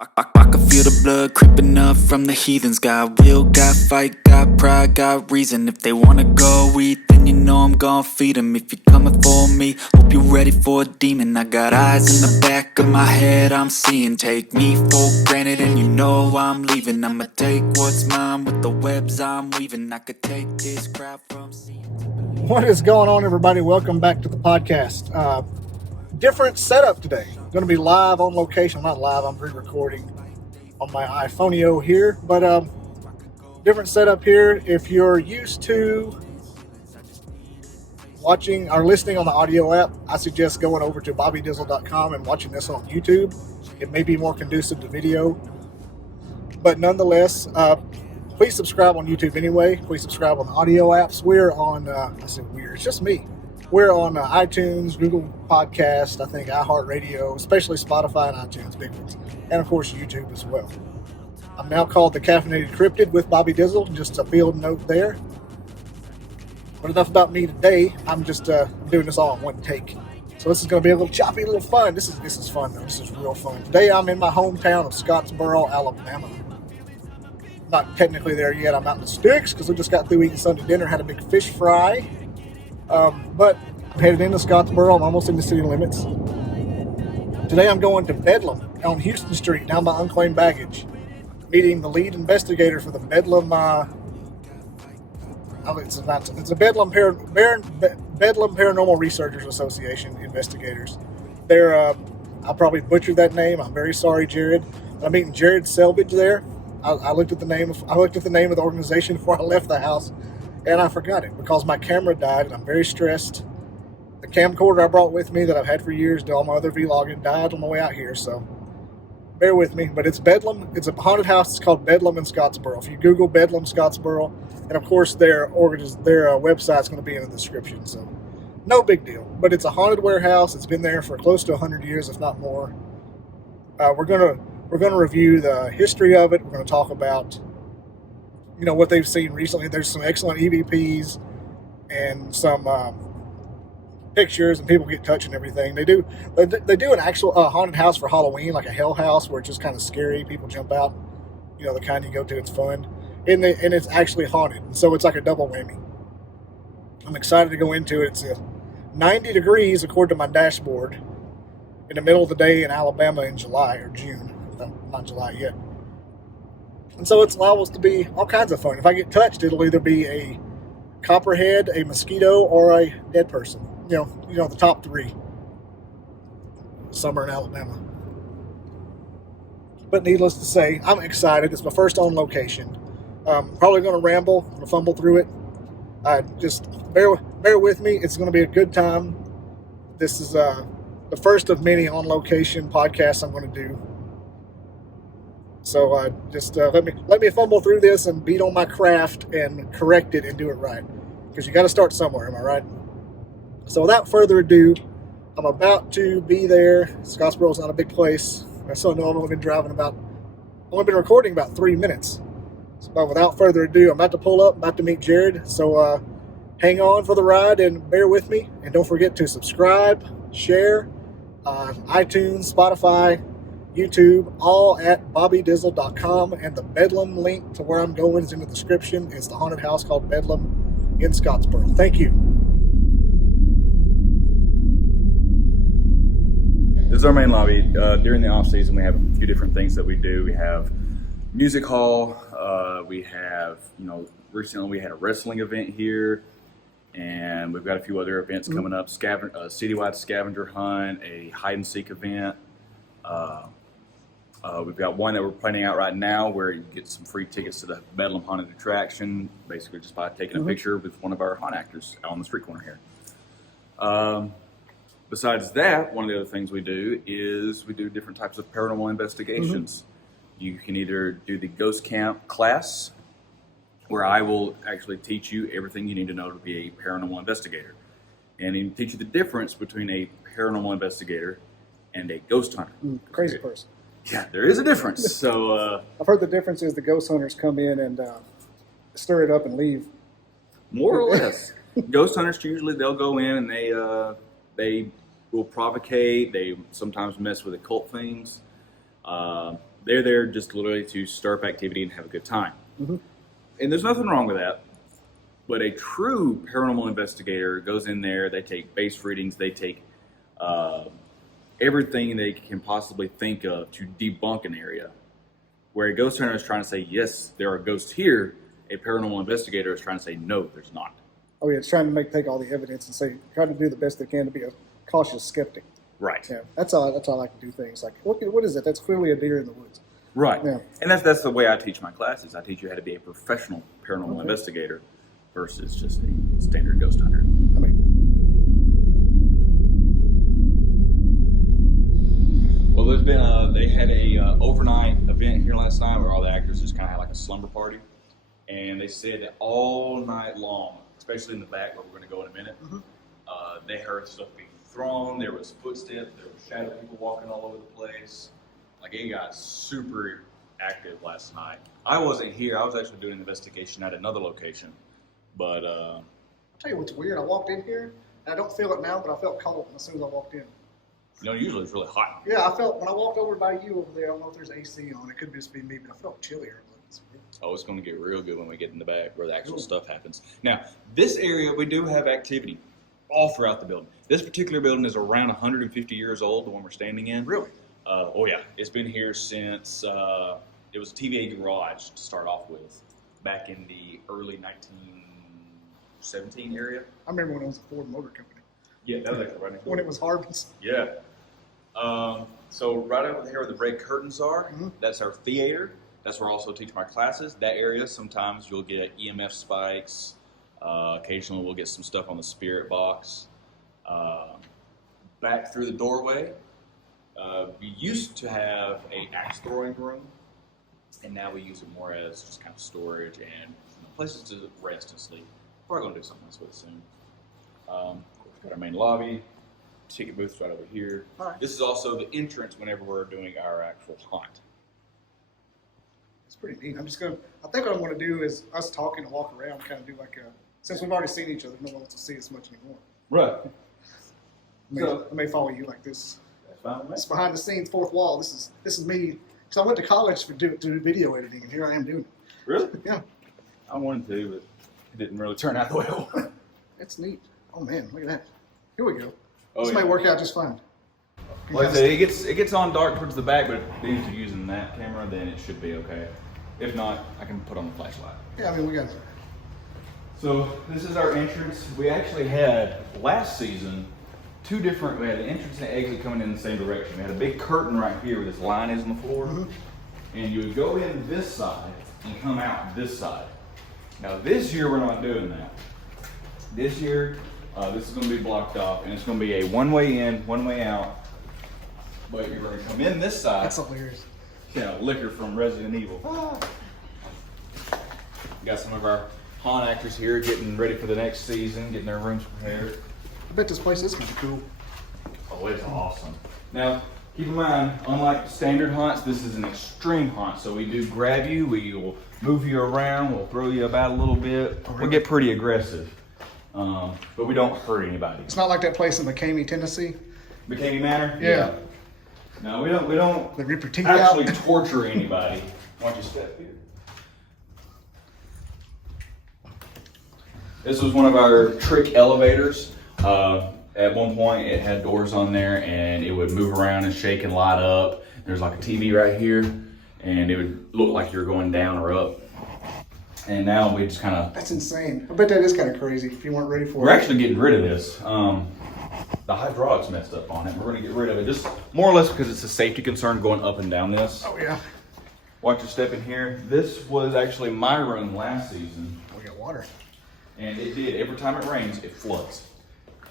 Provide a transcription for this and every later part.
I can feel the blood creeping up from the heathens. Got will, got fight, got pride, got reason. If they wanna go eat, then you know I'm gon' feed them. If you're coming for me, hope you're ready for a demon. I got eyes in the back of my head, I'm seeing. Take me for granted and you know I'm leaving. I'ma take what's mine with the webs I'm weaving. I could take this crowd from seeing. What is going on, everybody? Welcome back to the podcast. Different setup today. Going to be live on location. Not live, I'm re-recording on my iPhone here, but different setup here. If you're used to watching or listening on the audio app, I suggest going over to bobbydizzle.com and watching this on YouTube. It may be more conducive to video, but nonetheless, please subscribe on YouTube anyway. Please subscribe on the audio apps. We're on, I said weird, it's just me. We're on iTunes, Google Podcast, I think iHeartRadio, especially Spotify and iTunes, big ones. And of course, YouTube as well. I'm now called the Caffeinated Cryptid with Bobby Dizzle, just a field note there. But enough about me today. I'm just doing this all in one take. So this is going to be a little choppy, a little fun. This is fun though. This is real fun. Today I'm in my hometown of Scottsboro, Alabama. Not technically there yet. I'm out in the sticks because we just got through eating Sunday dinner, had a big fish fry. But I'm headed into Scottsboro. I'm almost in the city limits. Today I'm going to Bedlam on Houston Street, down by Unclaimed Baggage, meeting the lead investigator for the Bedlam. It's a Bedlam Paranormal Researchers Association investigators. They're I'll probably butcher that name. I'm very sorry, Jared. I'm meeting Jared Selvage there. I looked at the name of the organization before I left the house, and I forgot it because my camera died, and I'm very stressed. The camcorder I brought with me that I've had for years, do all my other vlogging, died on the way out here, so bear with me. But it's Bedlam. It's a haunted house. It's called Bedlam in Scottsboro. If you Google Bedlam Scottsboro, and of course their website's going to be in the description, so no big deal. But it's a haunted warehouse. It's been there for close to 100 years, if not more. We're going to review the history of it. We're going to talk about, what they've seen recently. There's some excellent EVPs and some pictures, and people get touched and everything. They do an actual haunted house for Halloween, like a hell house, where it's just kind of scary. People jump out. The kind you go to. It's fun, and it's actually haunted. And so it's like a double whammy. I'm excited to go into it. It's 90 degrees according to my dashboard in the middle of the day in Alabama in July or June. Not July yet. And so it's liable to be all kinds of fun. If I get touched, it'll either be a copperhead, a mosquito, or a dead person. The top three. Summer in Alabama. But needless to say, I'm excited. It's my first on location. Probably going to ramble, going to fumble through it. Just bear with me. It's going to be a good time. This is the first of many on location podcasts I'm going to do. So just let me fumble through this and beat on my craft and correct it and do it right. Because you got to start somewhere, am I right? So without further ado, I'm about to be there. Scottsboro's not a big place. So I've only been recording about 3 minutes. But without further ado, I'm about to pull up, about to meet Jared. So hang on for the ride and bear with me. And don't forget to subscribe, share, iTunes, Spotify, YouTube, all at bobbydizzle.com, and the Bedlam link to where I'm going is in the description. It's the haunted house called Bedlam in Scottsboro. Thank you. This is our main lobby. During the off season, we have a few different things that we do. We have music hall. We have, recently we had a wrestling event here, and we've got a few other events coming up. Citywide scavenger hunt, a hide and seek event. We've got one that we're planning out right now where you get some free tickets to the Bedlam Haunted Attraction, basically just by taking a picture with one of our haunt actors out on the street corner here. Besides that, one of the other things we do is we do different types of paranormal investigations. You can either do the ghost camp class, where I will actually teach you everything you need to know to be a paranormal investigator, and even teach you the difference between a paranormal investigator and a ghost hunter. Crazy person. Yeah, there is a difference. So I've heard the difference is the ghost hunters come in and stir it up and leave. More or less. Ghost hunters, usually they'll go in and they will provocate. They sometimes mess with occult things. they're there just literally to stir up activity and have a good time. And there's nothing wrong with that. But a true paranormal investigator goes in there, they take base readings, they take everything they can possibly think of to debunk an area. Where a ghost hunter is trying to say, yes, there are ghosts here, a paranormal investigator is trying to say, no, there's not. Oh, yeah, it's trying to take all the evidence and say, try to do the best they can to be a cautious skeptic. Right. Yeah, that's how I like to do things. Like, what is it? That's clearly a deer in the woods. Right. Yeah. And that's the way I teach my classes. I teach you how to be a professional paranormal investigator versus just a standard ghost hunter. I mean, well, there's been they had a overnight event here last night where all the actors just kind of had like a slumber party, and they said that all night long, especially in the back where we're going to go in a minute, they heard stuff being thrown. There was footsteps. There was shadow people walking all over the place. Like, it got super active last night. I wasn't here. I was actually doing an investigation at another location, but I'll tell you what's weird. I walked in here, and I don't feel it now, but I felt cold as soon as I walked in. usually it's really hot. Yeah, I felt when I walked over by you over there. I don't know if there's AC on. It could just be me, but I felt chillier. Oh, it's going to get real good when we get in the back where the actual stuff happens. Now, this area, we do have activity all throughout the building. This particular building is around 150 years old, the one we're standing in. Really? Oh, yeah. It's been here since it was a TVA garage to start off with back in the early 1917 area. I remember when it was a Ford Motor Company. Yeah, that was actually right next door. When it was Harbin's. Yeah. So right over here where the red curtains are, that's our theater. That's where I also teach my classes. That area, sometimes you'll get EMF spikes. Occasionally we'll get some stuff on the spirit box. Back through the doorway, we used to have a axe throwing room, and now we use it more as just kind of storage and places to rest and sleep. We're going to do something else with it soon. We've got our main lobby, ticket booths right over here. Right. This is also the entrance whenever we're doing our actual haunt. It's pretty neat. I think what I'm going to do is us talking and walk around, kind of do like a, since we've already seen each other, no one wants to see us much anymore. Right. I may follow you like this. That's fine with me. It's behind the scenes, fourth wall. This is me. Because I went to college to do video editing, and here I am doing it. Really? Yeah. I wanted to, but it didn't really turn out the way I wanted. It's neat. Oh man, look at that. Here we go. Oh, This yeah. may work out just fine. Like I said, it gets on dark towards the back, but if you're using that camera, then it should be okay. If not, I can put on the flashlight. Yeah, I mean, we got it. So this is our entrance. We actually had last season we had an entrance and an exit coming in the same direction. We had a big curtain right here where this line is on the floor. And you would go in this side and come out this side. Now this year we're not doing that. This year, this is going to be blocked off, and it's going to be a one-way in, one-way out. But you're going to come in this side. That's hilarious. Liquor from Resident Evil. Got some of our haunt actors here getting ready for the next season, getting their rooms prepared. I bet this place is kind of cool. Oh, it's awesome. Now, keep in mind, unlike standard haunts, this is an extreme haunt. So we do grab you, we will move you around, we'll throw you about a little bit. We'll get pretty aggressive, but we don't hurt anybody. It's not like that place in McCamey, Tennessee. McCamey Manor? Yeah. No, we don't They rip your teeth actually out. torture anybody. Why don't you step here? This was one of our trick elevators. At one point, it had doors on there, and it would move around and shake and light up. There's like a TV right here, and it would look like you're going down or up. And now we just kind of... That's insane. I bet that is kind of crazy if you weren't ready for it. We're actually getting rid of this. The hydraulics messed up on it. We're going to get rid of it, just more or less because it's a safety concern going up and down this. Oh, yeah. Watch your step in here. This was actually my room last season. We got water. And it did. Every time it rains, it floods.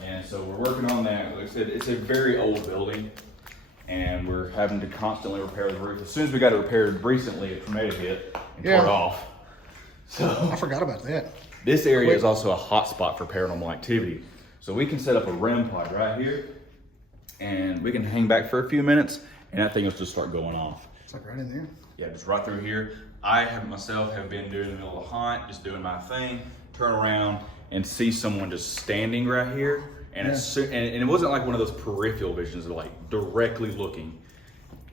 And so we're working on that. Like I said, it's a very old building, and we're having to constantly repair the roof. As soon as we got it repaired recently, a tornado hit and tore it off. So I forgot about that. this area is also a hot spot for paranormal activity. So we can set up a REM pod right here, and we can hang back for a few minutes, and that thing will just start going off. It's like right in there. Yeah, just right through here. I myself have been doing the middle of the haunt, just doing my thing, turn around and see someone just standing right here. And, and it wasn't like one of those peripheral visions of like directly looking.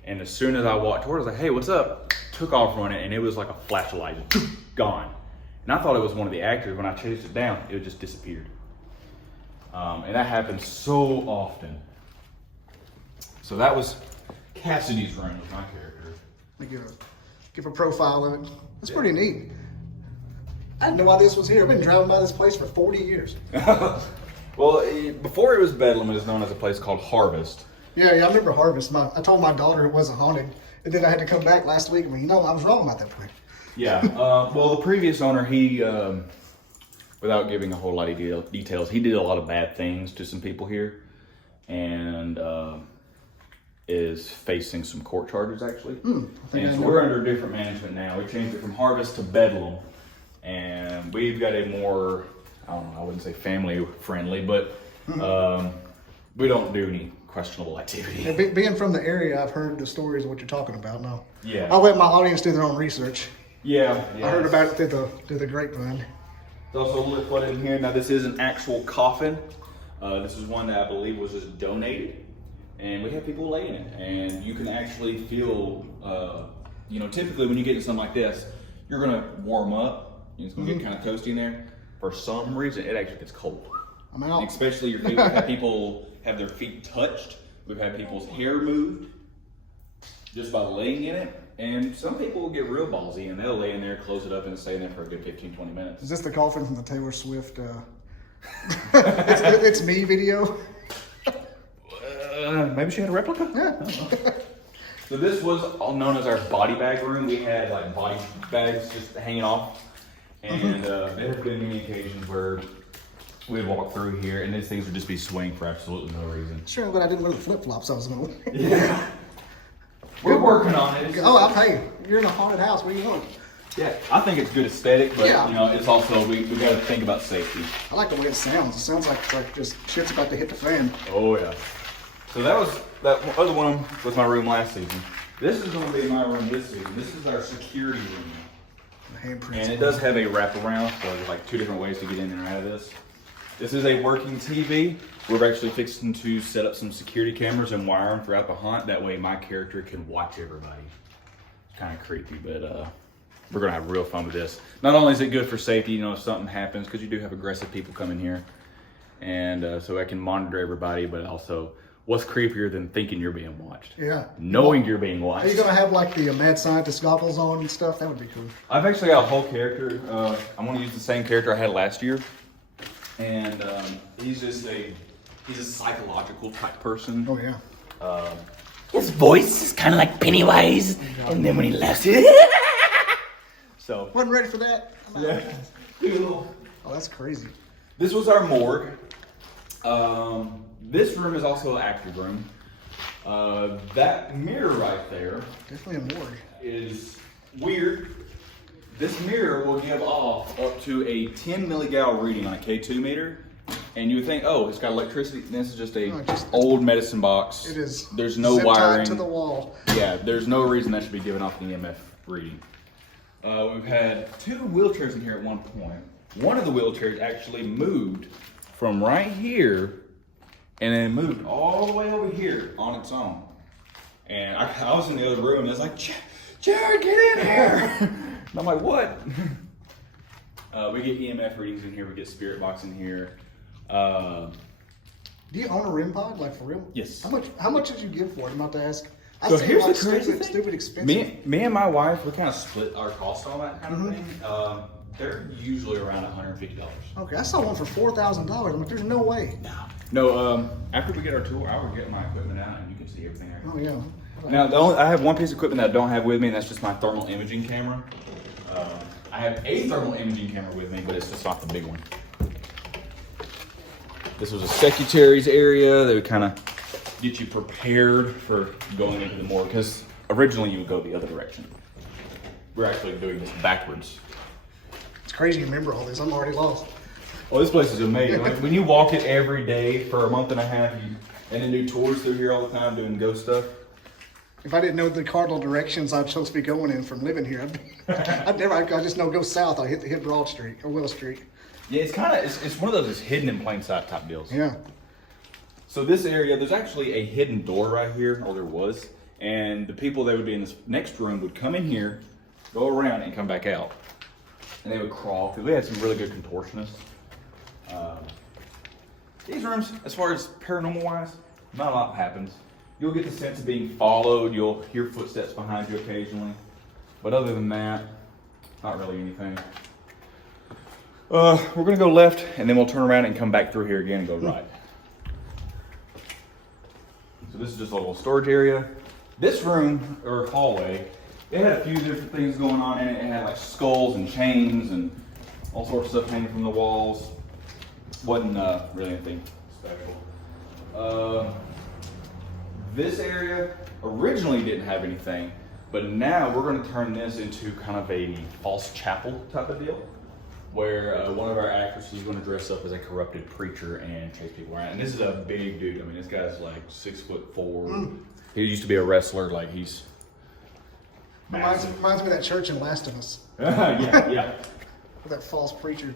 And as soon as I walked toward it, I was like, hey, what's up? Took off running, and it was like a flash of light, just gone. And I thought it was one of the actors. When I chased it down, it just disappeared. And that happens so often. So that was Cassidy's room with my character. Let me give a profile of it. It's pretty neat. I didn't know why this was here. I've been driving by this place for 40 years. Well, before it was Bedlam, it was known as a place called Harvest. Yeah, I remember Harvest. I told my daughter it wasn't haunted, and then I had to come back last week. I was wrong about that place. Yeah. Well, the previous owner, he, without giving a whole lot of details, he did a lot of bad things to some people here, and is facing some court charges actually. And so we're under different management now. We changed it from Harvest to Bedlam, and we've got a more, I don't know, I wouldn't say family friendly, but we don't do any questionable activity. Yeah, being from the area, I've heard the stories of what you're talking about now. Yeah. I'll let my audience do their own research. Yeah. I heard about it through the grapevine. There's also a liquid in here. Now this is an actual coffin. This is one that I believe was just donated. And we have people lay in it. And you can actually feel, typically when you get in something like this, you're gonna warm up. It's gonna get kind of toasty in there. For some reason, it actually gets cold. I'm out. And especially your feet. We've had people have their feet touched. We've had people's hair moved just by laying in it. And some people will get real ballsy and they'll lay in there, close it up, and stay in there for a good 15-20 minutes. Is this the coffin from the Taylor Swift it's Me video? Maybe she had a replica? Yeah. So this was all known as our body bag room. We had like body bags just hanging off. And there have been many occasions where we'd walk through here and these things would just be swaying for absolutely no reason. Sure, but I didn't wear the flip-flops I was going to wear. Yeah. We're working on it. You're in a haunted house. What do you want? Yeah, I think it's good aesthetic, but it's also, we got to think about safety. I like the way it sounds. It sounds like just shit's about to hit the fan. Oh yeah. So that other one was my room last season. This is going to be my room this season. This is our security room. And it does have a wraparound, so there's like 2 different ways to get in and out of this. This is a working TV. We're actually fixing to set up some security cameras and wire them throughout the haunt. That way my character can watch everybody. It's kind of creepy, but we're going to have real fun with this. Not only is it good for safety, if something happens, because you do have aggressive people coming here. And so I can monitor everybody, but also what's creepier than thinking you're being watched? Yeah. Knowing you're being watched. Are you going to have like the mad scientist goggles on and stuff? That would be cool. I've actually got a whole character. I'm going to use the same character I had last year. And he's a psychological type person. Oh, yeah. His voice is kind of like Pennywise, and then when he laughs, so Wasn't ready for that. yeah. Oh, that's crazy. This was our morgue. This room is also an active room. That mirror right there Definitely a morgue. is weird. This mirror will give off up to a 10 milligal reading on a K2 meter. And you would think, oh, it's got electricity. This is just a old medicine box. It is. There's no zip wiring. tied to the wall. Yeah, there's no reason that should be giving off an EMF reading. We've had 2 wheelchairs in here at one point. One of the wheelchairs actually moved from right here and then moved all the way over here on its own. And I was in the other room and I was like, Jared, get in here. And I'm like, what? We get EMF readings in here. We get spirit box in here. Do you own a REM pod, like for real? Yes. How much did you give for it? I'm about to ask. I So see here's like the crazy thing. stupid expensive. Me and my wife, we kind of split our costs on that kind of thing. They're usually around $150. Okay, I saw one for $4,000. I'm like, there's no way. No, after we get our tour, I will get my equipment out and you can see everything right here. Oh yeah. Now, I have one piece of equipment that I don't have with me, and that's just my thermal imaging camera. I have a thermal imaging camera with me, but it's just not the big one. This was a secretary's area. They would kind of get you prepared for going into the morgue, because originally you would go the other direction. We're actually doing this backwards. It's crazy to remember all this. I'm already lost. Oh, this place is amazing. Like, when you walk it every day for a month and a half, and then do tours through here all the time doing ghost stuff. If I didn't know the cardinal directions I'm supposed to be going in from living here, I just know go south. I hit Broad Street or Willow Street. Yeah, it's one of those hidden in plain sight type deals. Yeah. So this area, there's actually a hidden door right here, or there was, And the people that would be in this next room would come in here, go around, and come back out. And they would crawl, because we had some really good contortionists. These rooms, as far as paranormal-wise, not a lot happens. You'll get the sense of being followed. You'll hear footsteps behind you occasionally. But other than that, not really anything. We're going to go left, and then we'll turn around and come back through here again and go right. So this is just a little storage area. This room, or hallway, it had a few different things going on in it. It had like skulls and chains and all sorts of stuff hanging from the walls. Wasn't really anything special. This area originally didn't have anything, but now we're going to turn this into kind of a false chapel type of deal, where one of our actresses is going to dress up as a corrupted preacher and chase people around. And this is a big dude. I mean, this guy's like 6'4". He used to be a wrestler. Like he's Reminds me of that church in Last of Us. yeah. With that false preacher.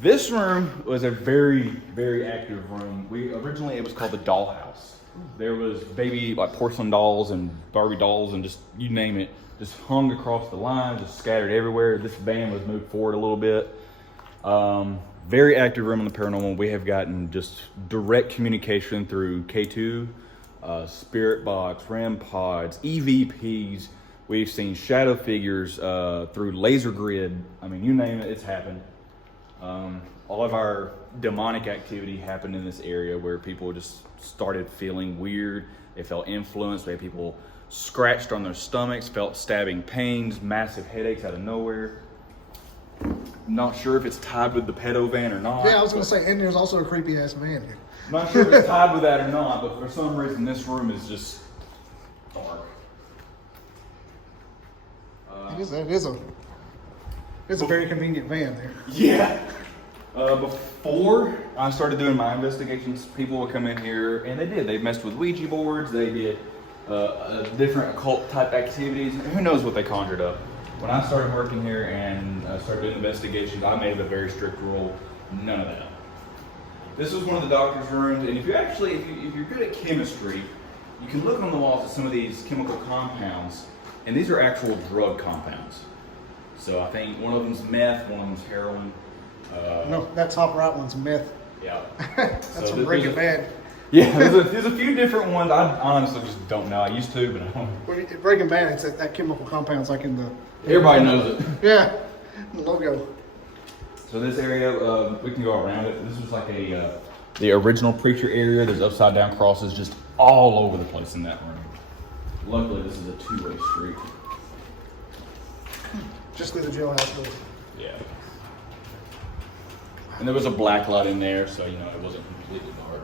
This room was a very, very active room. Originally it was called the dollhouse. There was baby like porcelain dolls and Barbie dolls and just you name it, just hung across the lines, just scattered everywhere. This van was moved forward a little bit. Very active room on the paranormal. We have gotten just direct communication through K2, spirit box, REM pods, EVPs. We've seen shadow figures through laser grid. I mean, you name it, it's happened. All of our demonic activity happened in this area where people just started feeling weird. They felt influenced. We had people scratched on their stomachs, felt stabbing pains, massive headaches out of nowhere. Not sure if it's tied with the pedo van or not. Yeah, I was going to say, and there's also a creepy ass man here. Not sure if it's tied with that or not, but for some reason this room is just dark. It's a very convenient van there. Yeah. Before I started doing my investigations, people would come in here, and they messed with Ouija boards, they did different occult type activities. Who knows what they conjured up. When I started working here and started doing investigations, I made it a very strict rule, none of that. This was one of the doctor's rooms, and if you're good at chemistry, you can look on the walls at some of these chemical compounds, and these are actual drug compounds. So I think one of them's meth, one of them's heroin. No, that top right one's meth. Yeah. That's from Breaking Bad. Yeah, there's a few different ones. I honestly just don't know. I used to, but I don't. Breaking Bad, it's that chemical compound's like in the... Everybody knows it. Yeah, the logo. So this area, we can go around it. This was like the original preacher area. There's upside down crosses just all over the place in that room. Luckily, this is a two-way street. Just through the jailhouse door. Yeah. And there was a black light in there, so it wasn't completely dark.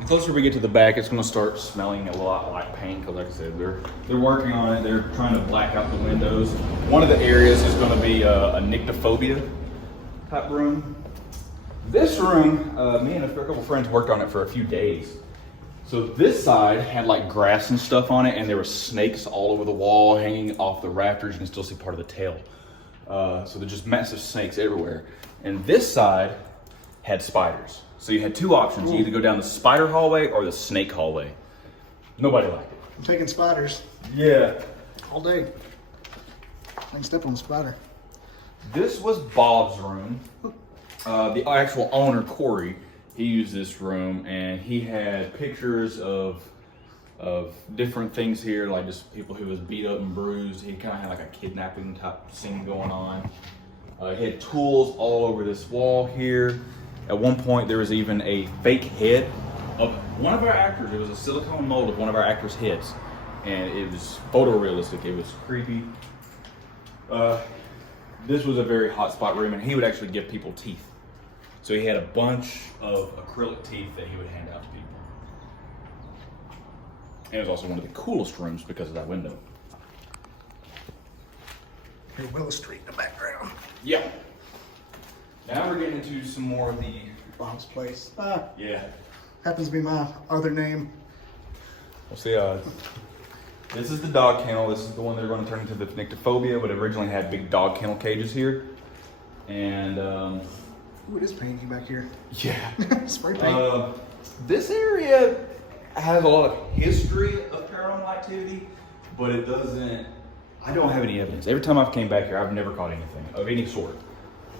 The closer we get to the back, it's going to start smelling a lot like paint, because like I said, they're working on it. They're trying to black out the windows. One of the areas is going to be a nyctophobia type room. This room, me and a couple friends worked on it for a few days. So this side had like grass and stuff on it, and there were snakes all over the wall, hanging off the rafters. You can still see part of the tail. So there's just massive snakes everywhere. And this side had spiders. So you had two options. You either go down the spider hallway or the snake hallway. Nobody liked it. I'm taking spiders. Yeah. All day. I can step on a spider. This was Bob's room. The actual owner, Corey, he used this room, and he had pictures of different things here, like just people who was beat up and bruised. He kind of had like a kidnapping type scene going on. He had tools all over this wall here. At one point, there was even a fake head of one of our actors. It was a silicone mold of one of our actors' heads, and it was photorealistic. It was creepy. This was a very hot spot room, and he would actually give people teeth. So he had a bunch of acrylic teeth that he would hand out to people. And it was also one of the coolest rooms because of that window. Here, Willow Street in the background. Yeah. Now we're getting into some more of the... Bob's place. Yeah. Happens to be my other name. We'll see. This is the dog kennel. This is the one they're going to turn into the nyctophobia, but it originally had big dog kennel cages here. And... Ooh, it is painting back here. Yeah. Spray paint. This area has a lot of history of paranormal activity, but it doesn't. I don't have any evidence. Every time I've came back here, I've never caught anything of any sort.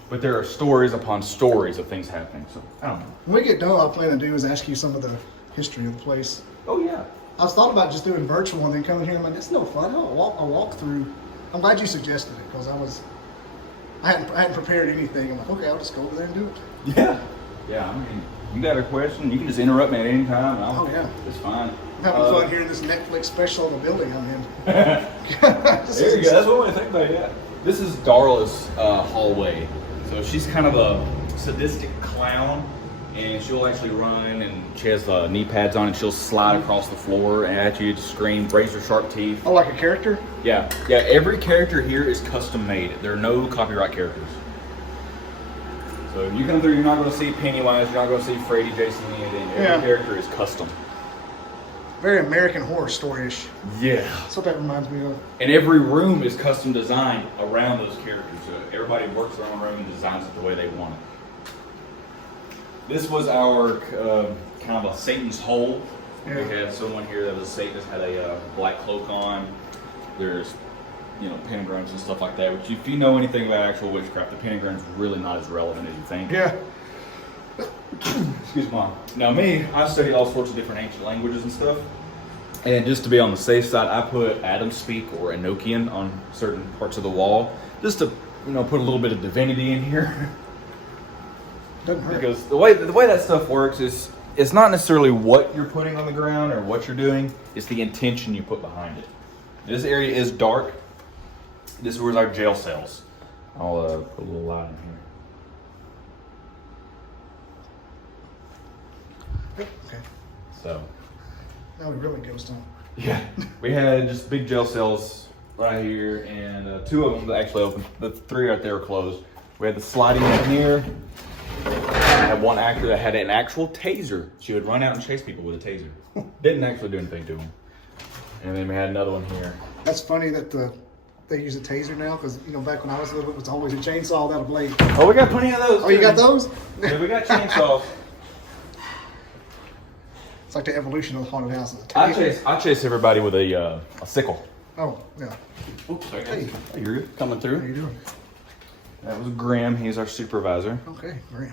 But there are stories upon stories of things happening. So I don't know. When we get done, what I plan to do is ask you some of the history of the place. Oh yeah. I was thought about just doing virtual and then coming here. I'm like, that's no fun. I'll walk through. I'm glad you suggested it because I hadn't prepared anything. I'm like, okay, I'll just go over there and do it. Yeah. Yeah. I mean, you got a question, you can just interrupt me at any time. Oh yeah. It's fine. I'm having fun hearing this Netflix special of the building I'm in. There you go. That's what I think about. Yeah. This is Darla's hallway. So she's kind of a sadistic clown, and she'll actually run, and she has knee pads on, and she'll slide across the floor at you to scream, razor sharp teeth. Oh, like a character? Yeah. Yeah. Every character here is custom made. There are no copyright characters. So you come through, you're not going to see Pennywise, you're not going to see Freddy, Jason, anything. Every character is custom. Very American Horror Story-ish. Yeah. That's what that reminds me of. And every room is custom designed around those characters. So everybody works their own room and designs it the way they want it. This was our kind of a Satan's hole. Yeah. We had someone here that was a Satanist, had a black cloak on. There's, pentagrams and stuff like that. Which, if you know anything about actual witchcraft, the pentagram's really not as relevant as you think. Yeah. Excuse me. Now me, I studied all sorts of different ancient languages and stuff. And just to be on the safe side, I put Adam Speak or Enochian on certain parts of the wall, just to put a little bit of divinity in here. Doesn't hurt. Because the way that stuff works is it's not necessarily what you're putting on the ground or what you're doing, it's the intention you put behind it. This area is dark. This is where our jail cells. I'll put a little light in here. Okay. So. Now we really ghost town. Yeah. We had just big jail cells right here, and 2 of them that actually opened. The 3 right there were closed. We had the sliding in here. I had one actor that had an actual taser. She would run out and chase people with a taser. Didn't actually do anything to them. And then we had another one here. That's funny that they use a taser now because, back when I was little, it was always a chainsaw without a blade. Oh, we got plenty of those. Oh, you got those? Yeah, we got chainsaws. It's like the evolution of the haunted houses. I chase everybody with a sickle. Oh, yeah. Oops, sorry. Hey. Hey, you're good. Coming How through. you doing? That was Graham. He's our supervisor. Okay, great.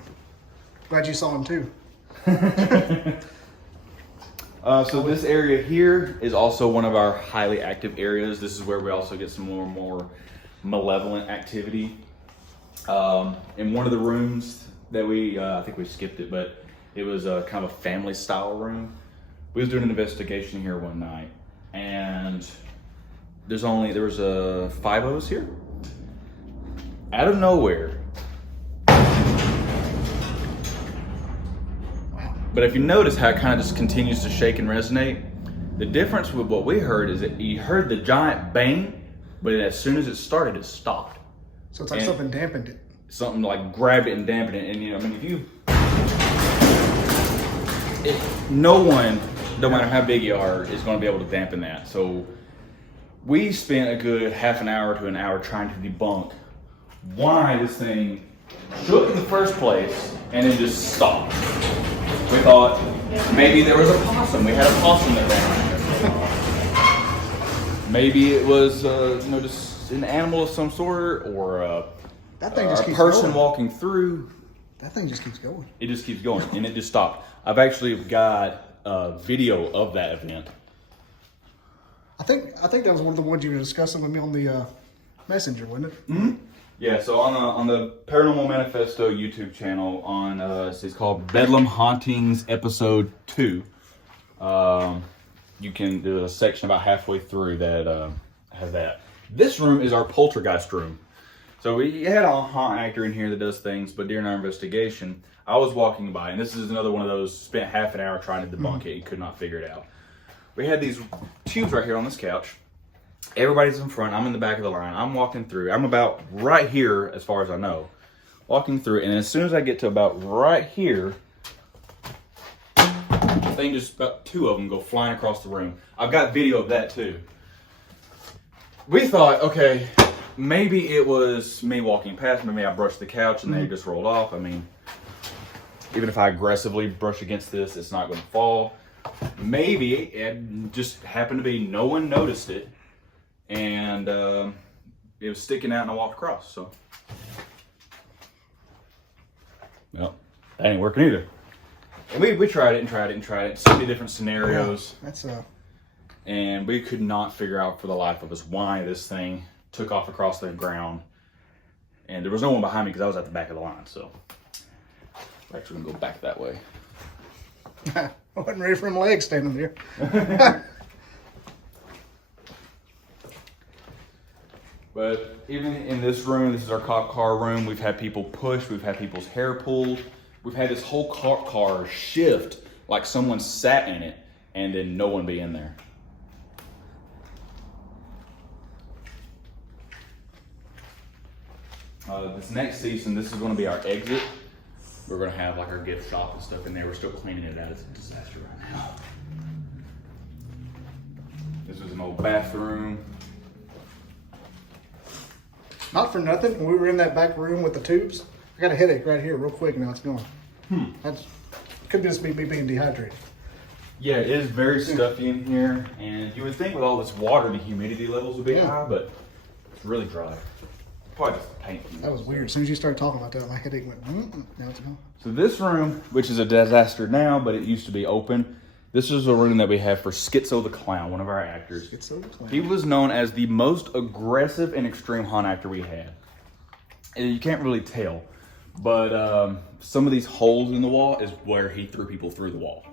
Glad you saw him too. So this area here is also one of our highly active areas. This is where we also get some more malevolent activity. In one of the rooms that I think we skipped it, but it was a kind of a family style room. We was doing an investigation here one night, and there was 5 of us here. Out of nowhere. But if you notice how it kind of just continues to shake and resonate, the difference with what we heard is that you heard the giant bang, but as soon as it started, it stopped. So it's like something dampened it. Something like grabbed it and dampened it. And no one, no matter how big you are, is going to be able to dampen that. So we spent a good half an hour to an hour trying to debunk why this thing shook in the first place and then just stopped. We thought maybe there was a possum. We had a possum that ran around. Maybe it was, just an animal of some sort, or That thing just a keeps person going. walking through. That thing just keeps going. It just keeps going, and it just stopped. I've actually got a video of that event. I think that was one of the ones you were discussing with me on the messenger, wasn't it? Mm-hmm. Yeah, so on the Paranormal Manifesto YouTube channel, it's called Bedlam Hauntings Episode 2. There's a section about halfway through that has that. This room is our poltergeist room. So we had a haunt actor in here that does things, but during our investigation, I was walking by, and this is another one of those, spent half an hour trying to debunk it, and could not figure it out. We had these tubes right here on this couch. Everybody's in front, I'm in the back of the line. I'm walking through, I'm about right here as far as I know. Walking through, and as soon as I get to about right here, about 2 of them go flying across the room. I've got video of that too. We thought, okay, maybe it was me walking past, maybe I brushed the couch and they just rolled off. I mean, even if I aggressively brush against this, it's not going to fall. maybe it just happened to be no one noticed it, and it was sticking out and I walked across. So, well, that ain't working either. And we tried it and tried it and tried it. So many different scenarios. Yeah, that's and we could not figure out for the life of us why this thing took off across the ground. And there was no one behind me because I was at the back of the line. So we're actually gonna go back that way. I wasn't ready for them legs standing there. But even in this room, this is our cop car room. We've had people push. We've had people's hair pulled. We've had this whole car shift like someone sat in it and then no one be in there. This next season, this is going to be our exit. We're going to have like our gift shop and stuff in there. We're still cleaning it out. It's a disaster right now. This is an old bathroom. Not for nothing, when we were in that back room with the tubes, I got a headache right here real quick and now it's gone. That's could just be me being dehydrated. Yeah, it is very stuffy in here, and you would think with all this water, the humidity levels would be high, but it's really dry. Probably just the paint. That was weird. As soon as you started talking about that, my headache went, now it's gone. So this room, which is a disaster now, but it used to be open, this is a room that we have for Schizo the Clown, one of our actors. Schizo the Clown. He was known as the most aggressive and extreme haunt actor we had. And you can't really tell, but some of these holes in the wall is where he threw people through the wall.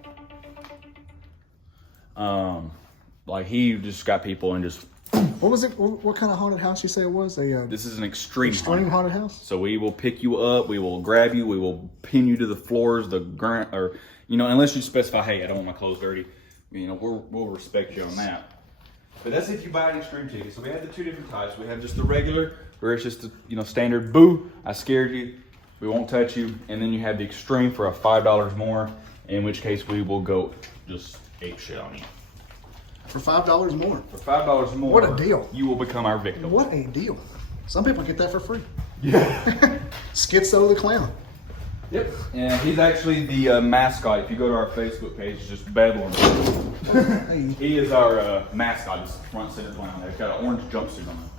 Like he just got people and just... What was it? What kind of haunted house you say it was? This is an extreme haunted house? So we will pick you up, we will grab you, we will pin you to the floors, the ground, or, you know, unless you specify, hey, I don't want my clothes dirty, you know, we'll respect you on that. But that's if you buy an extreme ticket. So we have the two different types. We have just the regular, where it's just the, you know, standard, boo, I scared you, we won't touch you. And then you have the extreme for a $5 more, in which case we will go just ape shit on you. For $5 more. For $5 more. What a deal. You will become our victim. What a deal. Some people get that for free. Yeah. Schizo the Clown. Yep. And he's actually the mascot. If you go to our Facebook page, it's just Bedlam. Hey. He is our mascot. He's the front center clown. He's got an orange jumpsuit on.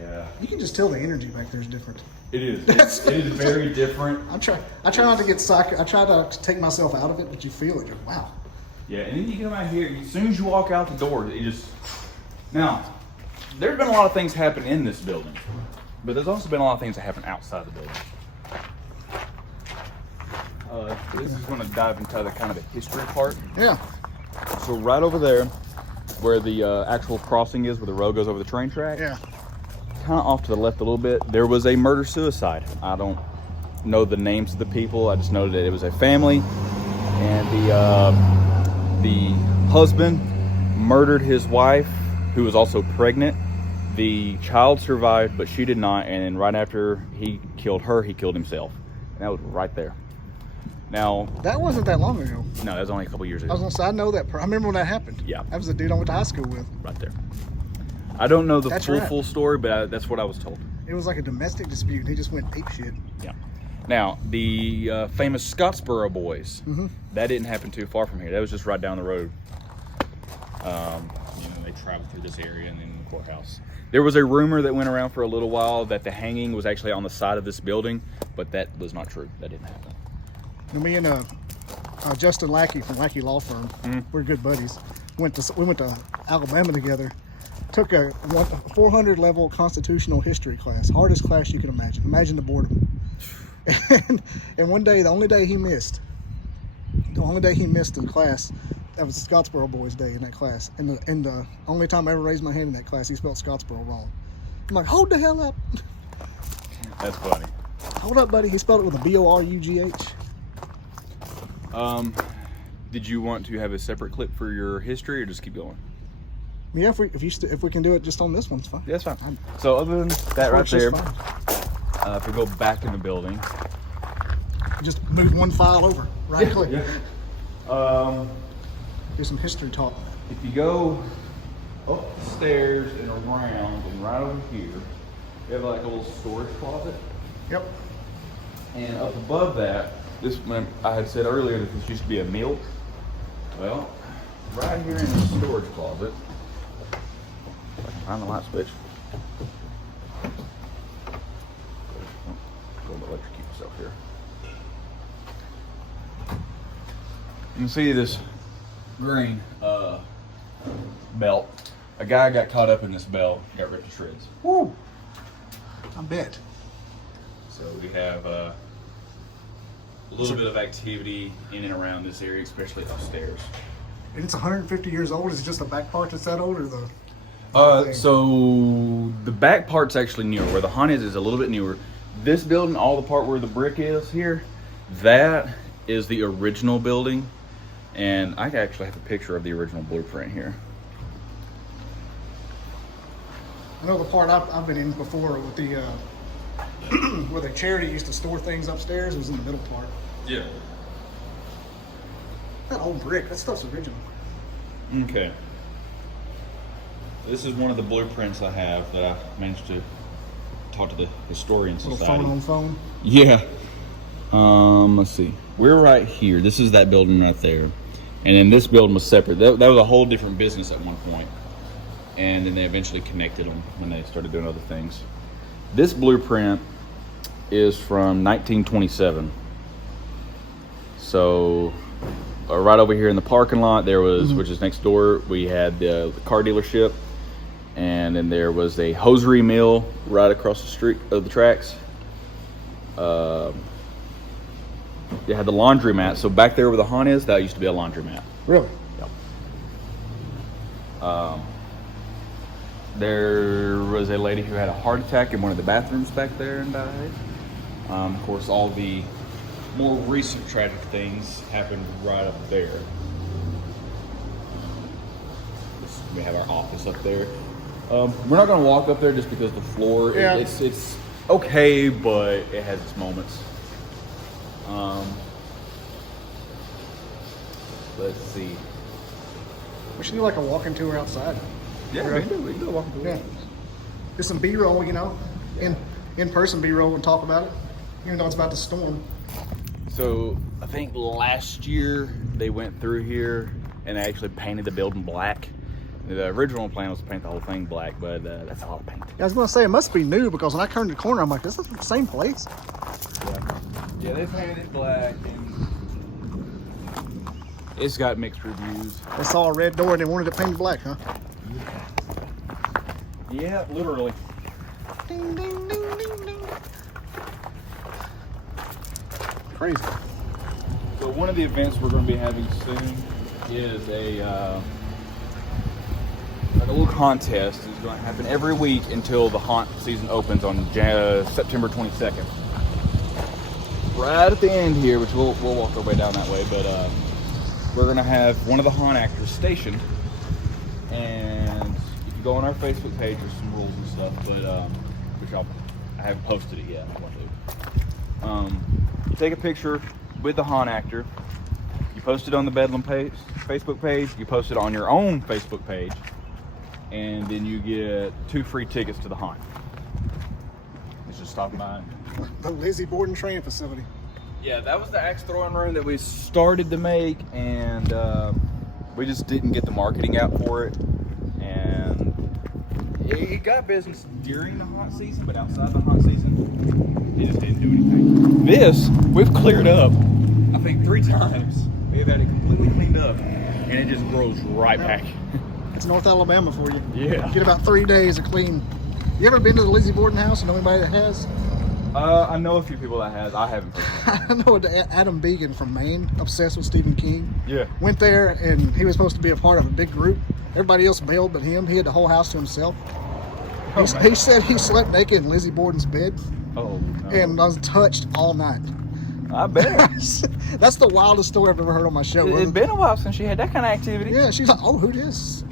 Yeah. You can just tell the energy back there is different. It is. It is very different. I try not to get psycho. I try to take myself out of it, but you feel it. You're, wow. Yeah, and then you come out here, as soon as you walk out the door, it just... Now, there's been a lot of things happen in this building, but there's also been a lot of things that happen outside the building. This is going to dive into the kind of the history part. Yeah. So right over there, where the actual crossing is, where the road goes over the train track, Yeah. kind of off to the left a little bit, there was a murder-suicide. I don't know the names of the people. I just know that it was a family, and the husband murdered his wife, who was also pregnant. The child survived, but she did not, and then right after he killed her, he killed himself. And that was right there. Now, That wasn't that long ago. no, that was only a couple years I ago. was gonna say I know that. I remember when that happened. Yeah. That was the dude I went to high school with. Right there. I don't know the That's full right. story, but that's what I was told. It was like a domestic dispute. He just went ape shit. Yeah. Now, the famous Scottsboro boys, that didn't happen too far from here. That was just right down the road. You know, they traveled through this area and then the courthouse. There was a rumor that went around for a little while that the hanging was actually on the side of this building, but that was not true. That didn't happen. And me and Justin Lackey from Lackey Law Firm, we're good buddies. We went to Alabama together. Took a 400 level constitutional history class, hardest class you can imagine. Imagine the boredom. And one day, the only day he missed the class, that was Scottsboro Boys Day in that class. And the only time I ever raised my hand in that class, he spelled Scottsboro wrong. I'm like, hold the hell up. That's funny. Hold up, buddy. He spelled it with a B-O-R-U-G-H. Did you want to have a separate clip for your history or just keep going? Yeah, if we can do it just on this one, it's fine. Yeah, that's fine. So other than that right It's just there, fine. if we go back in the building. Just move one file over. Right click. Yeah. Here's some history talk. If you go up the stairs and around and right over here, you have like a little storage closet. Yep. And up above that, this when I had said earlier that this used to be a milk. Well, right here in the storage closet, if I can find the light switch. Go electrocute yourself here. You can see this green belt. A guy got caught up in this belt, got ripped to shreds. Woo! I bet. So we have a little bit of activity in and around this area, especially upstairs. And it's 150 years old. Is it just the back part that's that old, or the? So the back part's actually newer. Where the haunt is a little bit newer. This building, all the part where the brick is here, that is the original building. And I actually have a picture of the original blueprint here. I know the part I've been in before with the where the charity used to store things upstairs. It was in the middle part. Yeah. That old brick, that stuff's original. Okay. This is one of the blueprints I have that I managed to talk to the Historian Society. Little phone on phone. Yeah. Let's see. We're right here. This is that building right there. And then this building was separate. That was a whole different business at one point. And then they eventually connected them when they started doing other things. This blueprint is from 1927. So right over here in the parking lot, there was, which is next door, we had the car dealership. And then there was a hosiery mill right across the street of the tracks. They had the laundromat. So back there where the haunt is, that used to be a laundromat. Really? Yep. There was a lady who had a heart attack in one of the bathrooms back there and died. Of course, all the more recent tragic things happened right up there. We have our office up there. We're not going to walk up there just because the floor, Yeah. it's okay, but it has its moments. Let's see. We should do like a walking tour outside. Yeah, we can do a walking tour. Yeah. Do some B-roll, you know, in person B-roll and talk about it, even though it's about to storm. So I think last year they went through here and they actually painted the building black. The original plan was to paint the whole thing black, but that's a lot of paint. Yeah, I was gonna say it must be new because when I turned the corner, I'm like, this is the same place. Yeah, they painted it black and it's got mixed reviews. They saw a red door and they wanted it painted black, huh? Yeah, literally. Ding, ding, ding, ding, ding. Crazy. So one of the events we're going to be having soon is a little contest. It's going to happen every week until the haunt season opens on September 22nd. Right at the end here, which we'll walk our way down that way, but we're going to have one of the haunt actors stationed. And if you go on our Facebook page, there's some rules and stuff, but which I haven't posted it yet. I want to. You take a picture with the haunt actor. You post it on the Bedlam page, Facebook page. You post it on your own Facebook page, and then you get 2 free tickets to the haunt. Let's just stop by. The Lizzie Borden training facility. Yeah, that was the axe throwing room that we started to make, and we just didn't get the marketing out for it. And it got business during the haunt season, but outside the haunt season, it just didn't do anything. This, we've cleared up, I think 3 times. We've had it completely cleaned up, and it just grows right back. It's North Alabama for you. Yeah. Get about 3 days to clean. You ever been to the Lizzie Borden house? You know anybody that has? I know a few people that has. I haven't. I know Adam Began from Maine, obsessed with Stephen King. Yeah. Went there and he was supposed to be a part of a big group. Everybody else bailed but him. He had the whole house to himself. He said he slept naked in Lizzie Borden's bed. Oh, no. And I was touched all night. I bet. That's the wildest story I've ever heard on my show. It's been a while since she had that kind of activity. Yeah, she's like, oh, who this?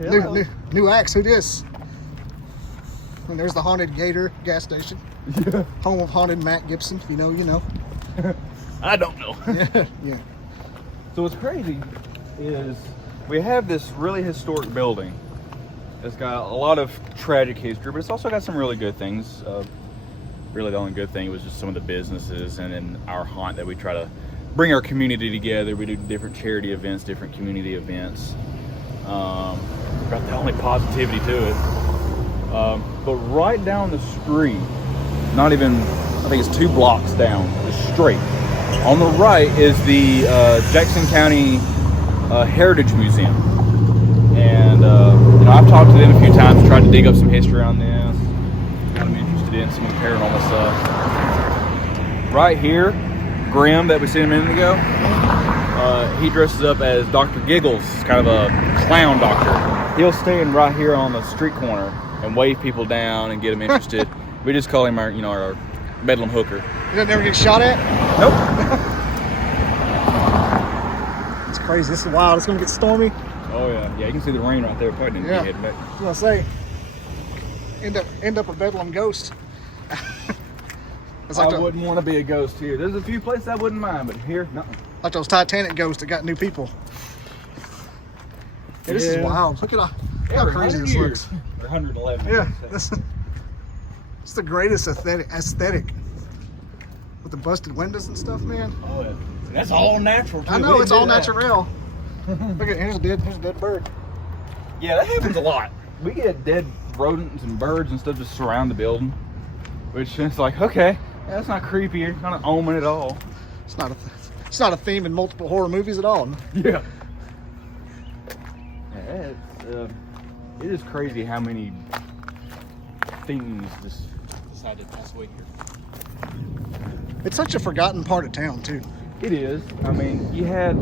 Yeah. New axe, who this? And there's the Haunted Gator gas station. Yeah. Home of Haunted Matt Gibson. If you know, you know. I don't know. Yeah. So what's crazy is we have this really historic building. It's got a lot of tragic history, but it's also got some really good things. really the only good thing was just some of the businesses and then our haunt that we try to bring our community together. We do different charity events, different community events. Got the only positivity to it. But right down the street, not even, I think it's 2 blocks down, just straight. On the right is the Jackson County Heritage Museum. And I've talked to them a few times, tried to dig up some history on this. Got them interested in some of the paranormal stuff. Right here, Grim that we seen a minute ago, he dresses up as Dr. Giggles, kind of a clown doctor. He'll stand right here on the street corner and wave people down and get them interested. We just call him our Bedlam hooker. You don't ever get shot at? Nope. It's crazy. This is wild. It's gonna get stormy. Oh yeah, you can see the rain right there. Probably didn't hit back. I was gonna say, end up a Bedlam ghost. It's like I wouldn't want to be a ghost here. There's a few places I wouldn't mind, but here, no. Like those Titanic ghosts that got new people. Hey, this is wild. Look at how crazy this looks. Or 111. Yeah, it's the greatest aesthetic with the busted windows and stuff, man. Oh yeah. That's all natural too. I know, it's all natural. Look at here's a dead bird. Yeah, that happens a lot. We get dead rodents and birds and stuff just surround the building, which is like, okay, that's not creepy. It's not an omen at all. It's not a theme in multiple horror movies at all. Yeah. It is crazy how many things just decide to pass away here. It's such a forgotten part of town too. It is. I mean, you had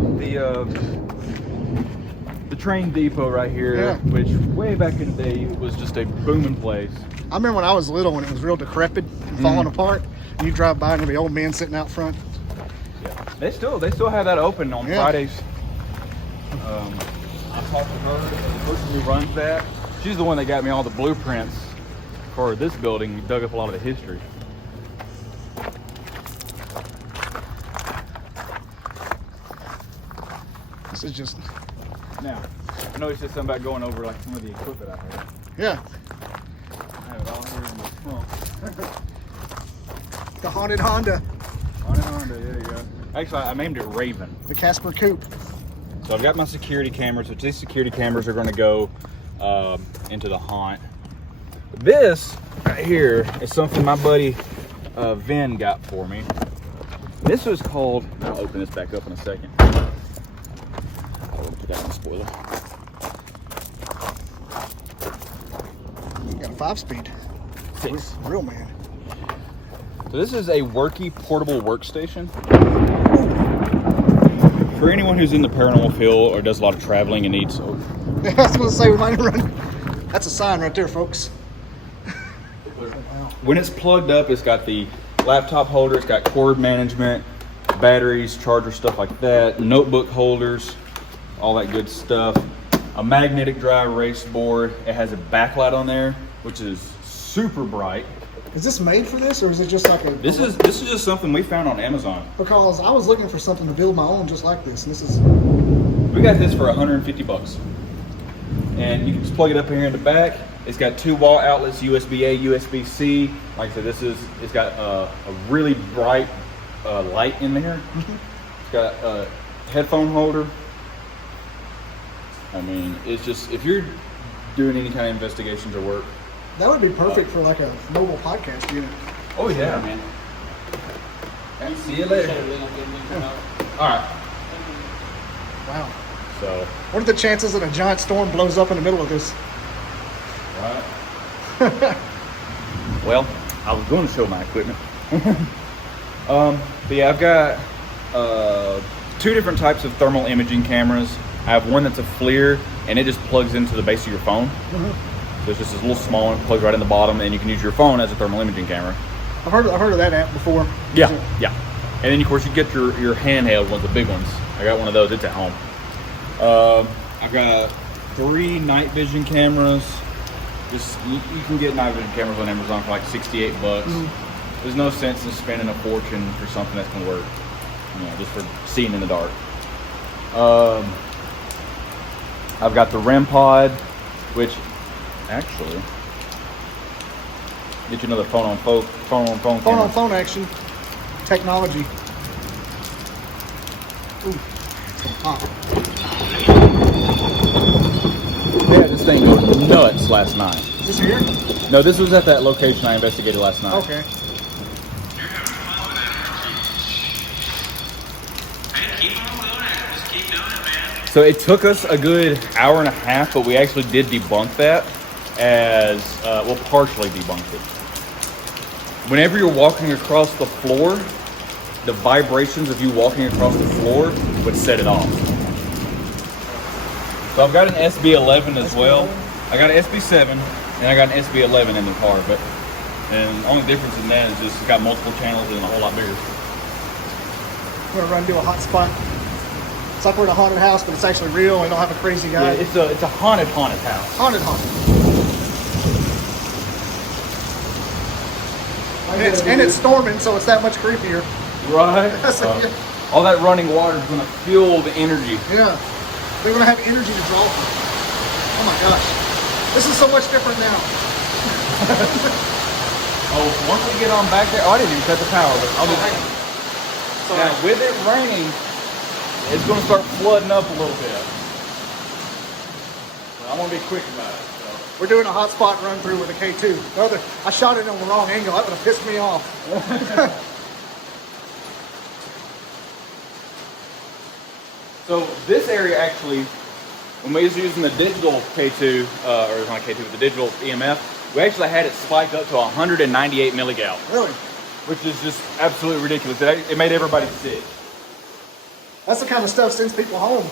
the train depot right here, which way back in the day was just a booming place. I remember when I was little, when it was real decrepit and falling apart, and you drive by and there'd be old men sitting out front. Yeah, they still have that open on Fridays. I talked to her, the person who runs that. She's the one that got me all the blueprints for this building, dug up a lot of the history. This is just... Now, I know you said something about going over like some of the equipment I have. Yeah. I have it all here in the trunk. The haunted Honda. Haunted Honda, there you go. Actually, I named it Raven. The Casper Coupe. So I've got my security cameras, which these security cameras are going to go into the haunt. This right here is something my buddy Vin got for me. This was called, I'll open this back up in a second. I'll put that on the spoiler. You got a 5-speed. 6. Real man. So this is a worky portable workstation. For anyone who's in the paranormal field or does a lot of traveling and needs... I was going to say, we might run. That's a sign right there, folks. When it's plugged up, it's got the laptop holder, it's got cord management, batteries, charger, stuff like that, notebook holders, all that good stuff. A magnetic dry erase board. It has a backlight on there, which is super bright. Is this made for this, or is it just like a... This is just something we found on Amazon. Because I was looking for something to build my own just like this, and this is... We got this for $150. And you can just plug it up here in the back. It's got 2 wall outlets, USB-A, USB-C. Like I said, it's got a really bright light in there. It's got a headphone holder. I mean, it's just, if you're doing any kind of investigations or work. That would be perfect for like a mobile podcast unit. Oh yeah, man. See you later. All right. Wow. So. What are the chances that a giant storm blows up in the middle of this? Right. Well, I was going to show my equipment. But yeah, I've got 2 different types of thermal imaging cameras. I have one that's a FLIR, and it just plugs into the base of your phone. So it's just this little small one, plugs right in the bottom, and you can use your phone as a thermal imaging camera. I've heard of that app before. Yeah. And then of course you get your handheld ones, the big ones. I got one of those. It's at home. I've got 3 night vision cameras. Just you can get night vision cameras on Amazon for like $68. There's no sense in spending a fortune for something that's gonna work, just for seeing in the dark. I've got the REM pod, which actually Get you another phone on phone Phone camera. on phone action. Technology. Ooh, it's gonna pop. They had this thing go nuts last night. Is this here? No, this was at that location I investigated last night. Okay. So it took us a good hour and a half, but we actually did debunk that as, well, partially debunked it. Whenever you're walking across the floor, the vibrations of you walking across the floor would set it off. So I've got an SB11 as well. I got an SB7 and I got an SB11 in the car, but and the only difference in that is just it's got multiple channels and a whole lot bigger. We're gonna run and do a hot spot. It's like we're in a haunted house, but it's actually real. We don't have a crazy guy. Yeah, it's a haunted house. Haunted. And it's storming, so it's that much creepier. Right. So, yeah. All that running water is gonna fuel the energy. Yeah. We're gonna have energy to draw from. Oh my gosh. This is so much different now. Oh, once we get on back there, oh, I didn't even cut the power, but I'll do that. Now, with it raining, it's going to start flooding up a little bit. But I'm going to be quick about it. So. We're doing a hot spot run through with a K2. I shot it on the wrong angle. That would have pissed me off. So this area actually, when we was using the digital K2, or not K2, but the digital EMF, we actually had it spike up to 198 milligal. Really? Which is just absolutely ridiculous. It made everybody sick. That's the kind of stuff sends people home.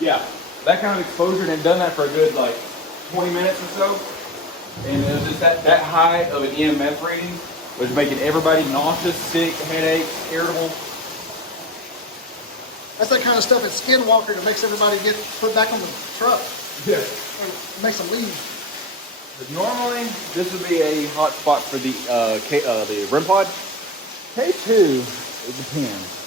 Yeah, that kind of exposure, and it done that for a good like 20 minutes or so. And it was just that high of an EMF reading was making everybody nauseous, sick, headaches, irritable. That's that kind of stuff at Skinwalker that makes everybody get put back on the truck. Yeah. Or makes them leave. But normally, this would be a hot spot for the REM pod. K2, it depends.